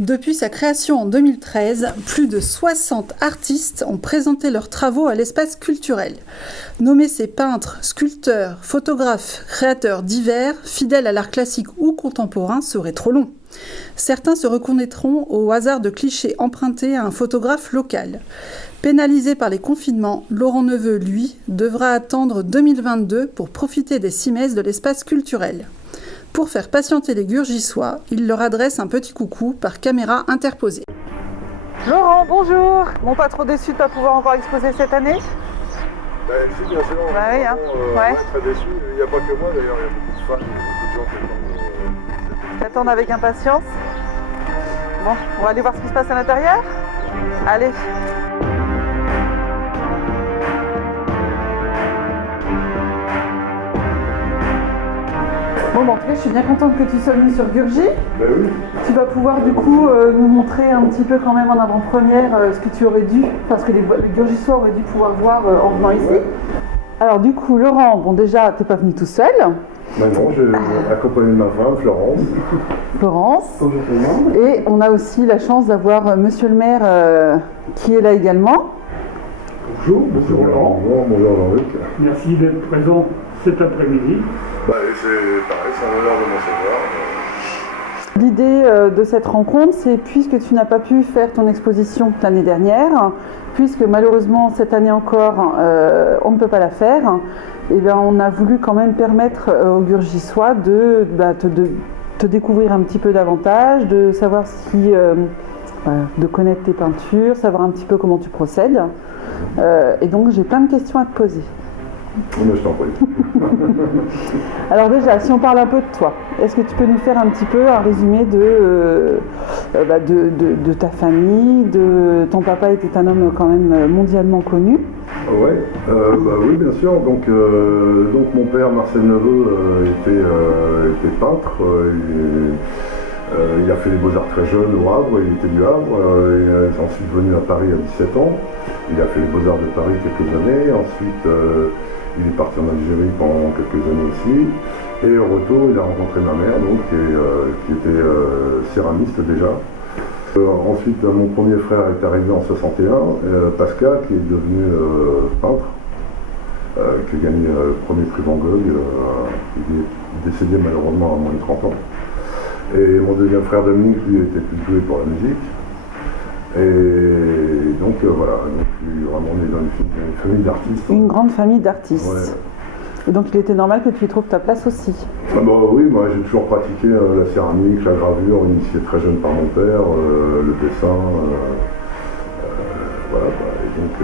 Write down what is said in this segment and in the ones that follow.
Depuis sa création en 2013, plus de 60 artistes ont présenté leurs travaux à l'espace culturel. Nommer ces peintres, sculpteurs, photographes, créateurs divers, fidèles à l'art classique ou contemporain serait trop long. Certains se reconnaîtront au hasard de clichés empruntés à un photographe local. Pénalisé par les confinements, Laurent Neveu, lui, devra attendre 2022 pour profiter des 6 messes de l'espace culturel. Pour faire patienter les Gurgissois, il leur adresse un petit coucou par caméra interposée. Laurent, bonjour. Bon, pas trop déçu de ne pas pouvoir encore exposer cette année? Si, bien sûr. Oui, hein. Ouais. Très déçu. Il n'y a pas que moi d'ailleurs, il y a beaucoup de fans, beaucoup de gens qui t'attendent avec impatience. Bon, on va aller voir ce qui se passe à l'intérieur. Allez. Bon, en tout cas, je suis bien contente que tu sois venue sur Gurgi. Ben oui. Tu vas pouvoir du coup nous montrer un petit peu quand même en avant-première ce que tu aurais dû, parce que les Gurgissois auraient dû pouvoir voir en venant ici. Ouais. Alors du coup, Laurent, bon déjà, t'es pas venu tout seul. Ben non, j'ai accompagné ma femme, Florence. Florence. Et on a aussi la chance d'avoir Monsieur le maire qui est là également. Bonjour, bonjour Laurent. Bonjour Jean-Luc. Merci d'être présent cet après-midi. Bah, c'est pareil, c'est un honneur de m'en savoir. L'idée de cette rencontre, c'est puisque tu n'as pas pu faire ton exposition l'année dernière, puisque malheureusement cette année encore on ne peut pas la faire, et bien on a voulu quand même permettre aux Gurgissois de te découvrir un petit peu davantage, de savoir de connaître tes peintures, savoir un petit peu comment tu procèdes. Et donc j'ai plein de questions à te poser. Mais je t'en prie. Alors déjà, si on parle un peu de toi, est-ce que tu peux nous faire un petit peu un résumé de ta famille, ton papa était un homme quand même mondialement connu. Ouais, oui bien sûr. Donc mon père Marcel Neveu était peintre. Il a fait les Beaux-Arts très jeune au Havre, il était du Havre, il est ensuite venu à Paris à 17 ans, il a fait les Beaux-Arts de Paris quelques années, ensuite il est parti en Algérie pendant quelques années aussi, et au retour il a rencontré ma mère, donc, qui était céramiste déjà. Ensuite mon premier frère est arrivé en 61, Pascal, qui est devenu peintre, qui a gagné le premier prix Van Gogh, il est décédé malheureusement à moins de 30 ans. Et mon deuxième frère Dominique, lui, était plus doué pour la musique. Et donc voilà, vraiment on est dans une famille d'artistes. Une grande famille d'artistes. Ouais. Et donc il était normal que tu y trouves ta place aussi. Oui, moi j'ai toujours pratiqué la céramique, la gravure, initié très jeune par mon père, le dessin. Voilà. Et donc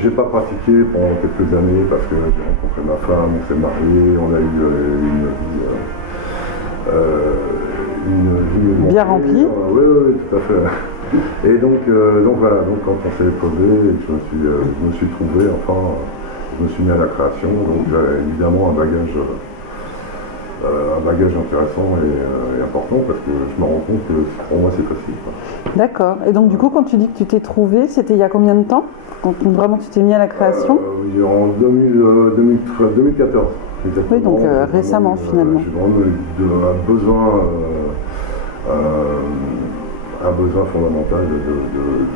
j'ai pas pratiqué pendant quelques années parce que j'ai rencontré ma femme, on s'est mariés, on a eu une vie bien remplie. Oui, tout à fait. Et donc voilà, donc quand on s'est posé, je me suis trouvé, je me suis mis à la création, donc j'avais évidemment un bagage intéressant et important parce que je me rends compte que pour moi c'est facile. D'accord. Et donc du coup quand tu dis que tu t'es trouvé, c'était il y a combien de temps? Quand vraiment tu t'es mis à la création? En 2014. Exactement. Oui, donc récemment finalement. J'ai vraiment eu un besoin fondamental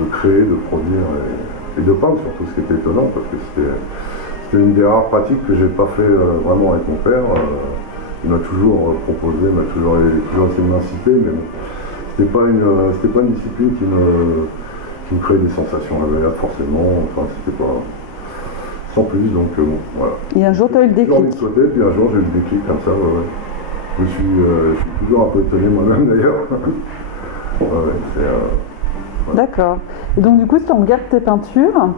de créer, de produire et de peindre surtout, ce qui était étonnant parce que c'était une des rares pratiques que j'ai pas fait vraiment avec mon père. Il m'a toujours proposé, m'a toujours essayé de m'inciter, mais bon, c'était pas une discipline qui me créait des sensations agréables forcément, enfin c'était pas sans plus, donc bon, voilà. Et un jour tu as eu le déclic. De côté, puis un jour j'ai eu le déclic comme ça, ouais. Je suis toujours un peu étonné moi-même d'ailleurs. Ouais. D'accord. Et donc du coup si on regarde tes peintures,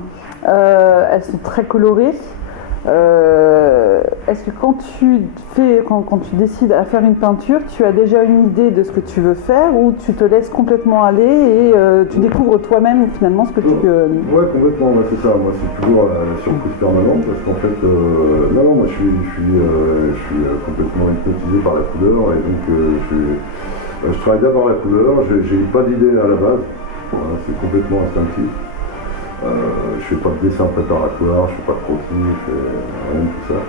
elles sont très colorées. Est-ce que quand tu décides à faire une peinture, tu as déjà une idée de ce que tu veux faire ou tu te laisses complètement aller et tu découvres toi-même finalement ce que tu veux? Ouais, complètement, c'est ça. Moi, c'est toujours la surprise permanente parce qu'en fait, moi, je suis complètement hypnotisé par la couleur et donc je travaille d'abord la couleur. J'ai eu pas d'idée à la base. Voilà, c'est complètement instinctif. Je fais pas de dessin préparatoire, je fais pas de croquis, je fais rien de tout ça.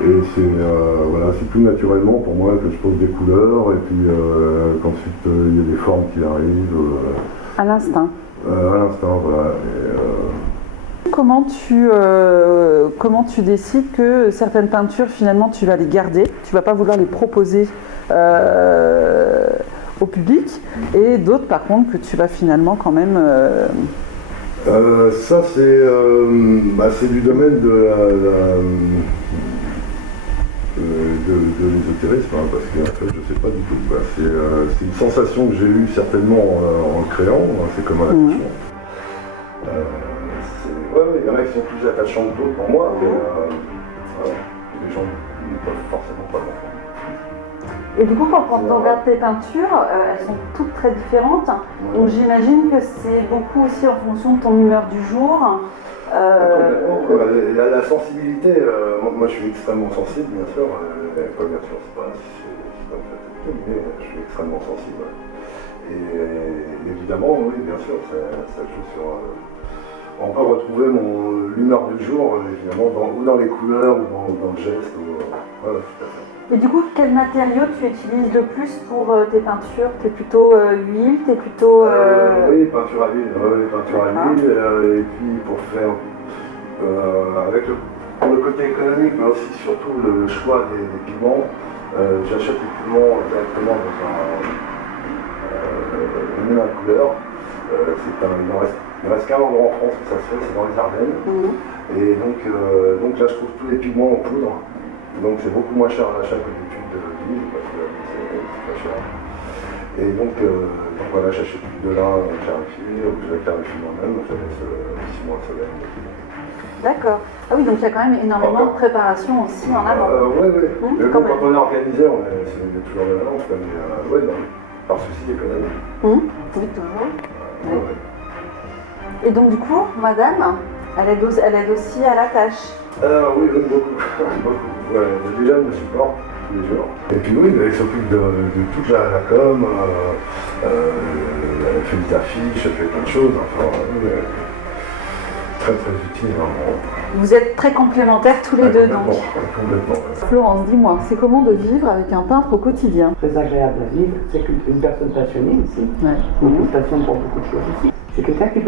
Et c'est tout naturellement pour moi que je pose des couleurs et puis qu'ensuite il y a des formes qui arrivent. À l'instinct. À l'instant, voilà. Comment tu décides que certaines peintures, finalement, tu vas les garder, tu vas pas vouloir les proposer au public, et d'autres, par contre, que tu vas finalement quand même... Ça, c'est du domaine de l'ésotérisme, hein, parce qu'en fait, je sais pas du tout. C'est une sensation que j'ai eue certainement en le créant, hein, c'est comme un attachement. Il y en a qui sont plus attachants que d'autres pour moi, mais les gens ne peuvent forcément pas l'entendre. Et du coup, quand on regarde tes peintures, elles sont toutes très différentes. Donc j'imagine que c'est beaucoup aussi en fonction de ton humeur du jour. La sensibilité, moi je suis extrêmement sensible, bien sûr. Pas bien sûr, c'est pas mais je suis extrêmement sensible. Et évidemment, oui, bien sûr, ça joue sur... on peut retrouver l'humeur du jour, évidemment, ou dans les couleurs, ou dans le geste. Voilà, tout à fait. Et du coup, quel matériau tu utilises le plus pour tes peintures? T'es plutôt huile, t'es plutôt... Oui, peinture à l'huile, et puis pour faire, pour le côté économique, mais aussi surtout le choix des pigments, j'achète les pigments directement dans un couleur. Il ne reste qu'un endroit en France où ça se fait, c'est dans les Ardennes. Et donc là, je trouve tous les pigments en poudre. Donc c'est beaucoup moins cher à l'achat que des tubes d'huile, parce que c'est pas cher. Et donc voilà, j'achète de là clarifié, ou je la clarifie moi-même, je laisse 6 mois de soleil. D'accord. Ah oui, donc il y a quand même énormément de préparation aussi en avant. Oui. Quand on est organisé, c'est toujours de l'avance, mais par souci d'économie. Oui, toujours. Et donc du coup, madame, elle aide aussi à la tâche. Oui, beaucoup. Ouais, déjà, elle me supporte tous les jours. Et puis oui, elle s'occupe de toute la com, elle fait des affiches, elle fait plein de choses. Enfin, très très utile. Hein. Vous êtes très complémentaires tous les deux donc. Complètement. Florence, dis-moi, c'est comment de vivre avec un peintre au quotidien? Très agréable à vivre, c'est une personne passionnée aussi, une passion pour beaucoup de choses aussi. C'est quelqu'un qui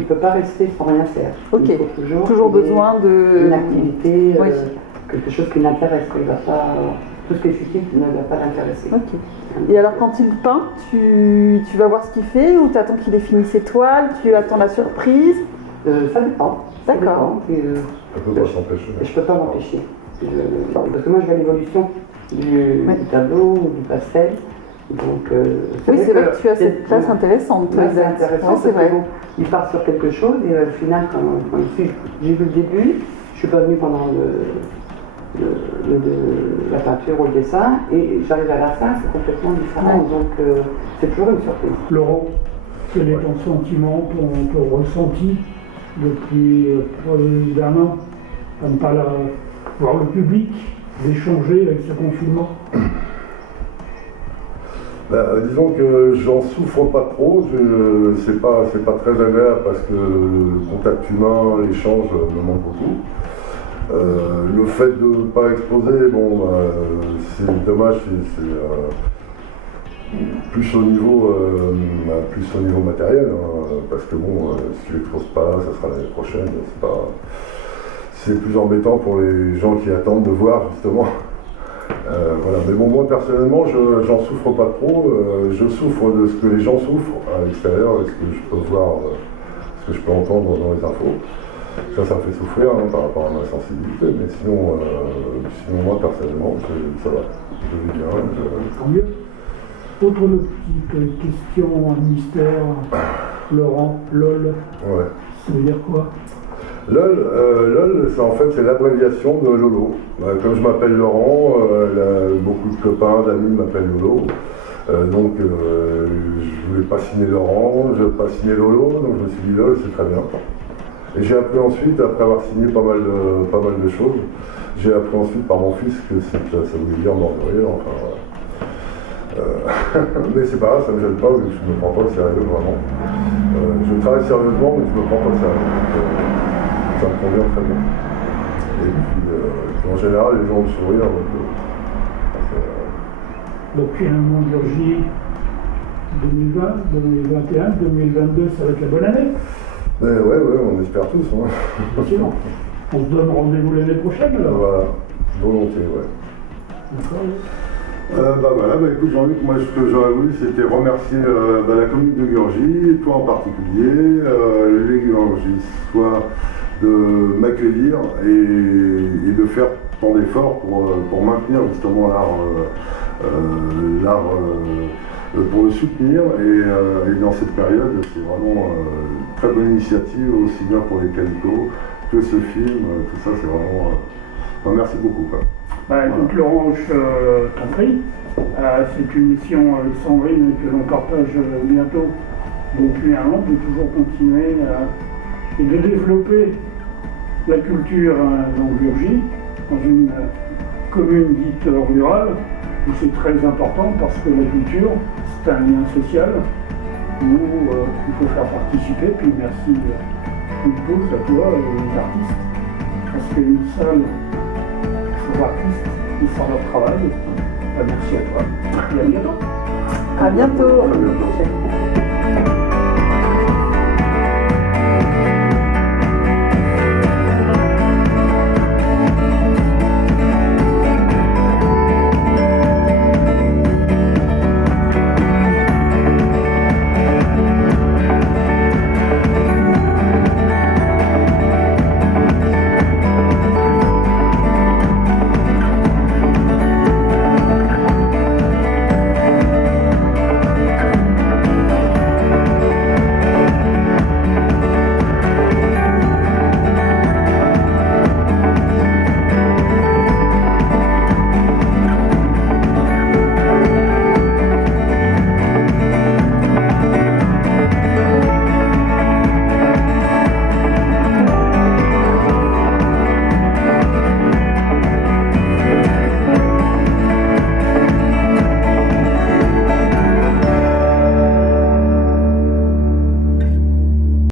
peut pas rester sans rien faire. Ok, il faut toujours besoin d'une activité, oui. quelque chose qui l'intéresse. Tout ce qui est futile ne va pas l'intéresser. Ok. Et alors quand il peint, tu vas voir ce qu'il fait ou tu attends qu'il ait fini ses toiles, tu attends la surprise? Ça dépend. D'accord. Ça peut pas s'empêcher. Je peux pas m'empêcher. Parce que moi je vois l'évolution du tableau ou du pastel. Donc, oui, c'est vrai que tu as cette place intéressante. C'est intéressant, c'est vrai. Bon, il part sur quelque chose et au final, quand j'ai vu le début, je suis pas venue pendant la peinture ou le dessin, et j'arrive à la fin, c'est complètement différent, donc c'est toujours une surprise. Laurent, quel est ton sentiment, ton ressenti depuis près d'un an à ne pas voir le public, d'échanger avec ce confinement? Disons que j'en souffre pas trop, c'est pas très agréable parce que le contact humain, l'échange me manque beaucoup. Le fait de ne pas exposer, c'est dommage, c'est plus au niveau matériel, hein, parce que si tu n'exposes pas, ça sera l'année prochaine, c'est plus embêtant pour les gens qui attendent de voir justement. Voilà. Mais moi personnellement, j'en souffre pas trop. Je souffre de ce que les gens souffrent à l'extérieur et ce que je peux voir, ce que je peux entendre dans les infos. Ça me fait souffrir par rapport à ma sensibilité, mais sinon moi personnellement, ça va. Je vis bien. Tant mieux. Autre petite question, un mystère, Laurent, LOL. Ouais. Ça veut dire quoi? LOL, c'est l'abréviation de Lolo. Comme je m'appelle Laurent, beaucoup de copains, d'amis m'appellent Lolo. Donc je voulais pas signer Laurent, je ne veux pas signer Lolo, donc je me suis dit LOL, c'est très bien. Et j'ai appris ensuite, après avoir signé pas mal de choses, j'ai appris ensuite par mon fils que ça voulait dire mort de rire, enfin voilà. Mais c'est pas grave, ça ne me gêne pas, je ne me prends pas au sérieux vraiment. Je travaille sérieusement, mais je ne me prends pas au sérieux. Donc, ça me convient très bien. Et puis En général, les gens ont le sourire. Donc finalement, Gurgy 2020, 2021, 2022, ça va être la bonne année. Ouais, on espère tous. Hein. Effectivement. On se donne rendez-vous l'année prochaine alors. Voilà, volonté, ouais. D'accord. Voilà, écoute Jean-Luc, moi ce que j'aurais voulu c'était remercier la commune de Gurgy, et toi en particulier, les Gurgissois de m'accueillir et de faire tant d'efforts pour maintenir justement l'art, pour le soutenir et dans cette période c'est vraiment une très bonne initiative aussi bien pour les calicots que ce film, tout ça c'est vraiment... merci beaucoup. Quoi. Écoute Laurent, je t'en prie. C'est une mission avec Sandrine que l'on partage bientôt depuis un an, de toujours continuer et de développer la culture dans Gurgy, dans une commune dite rurale, où c'est très important parce que la culture, c'est un lien social où il faut faire participer. Puis merci Philippe, à toi, les artistes, parce qu'une salle, les artistes, ils font leur travail. Merci à toi. Et à bientôt. À bientôt. À bientôt.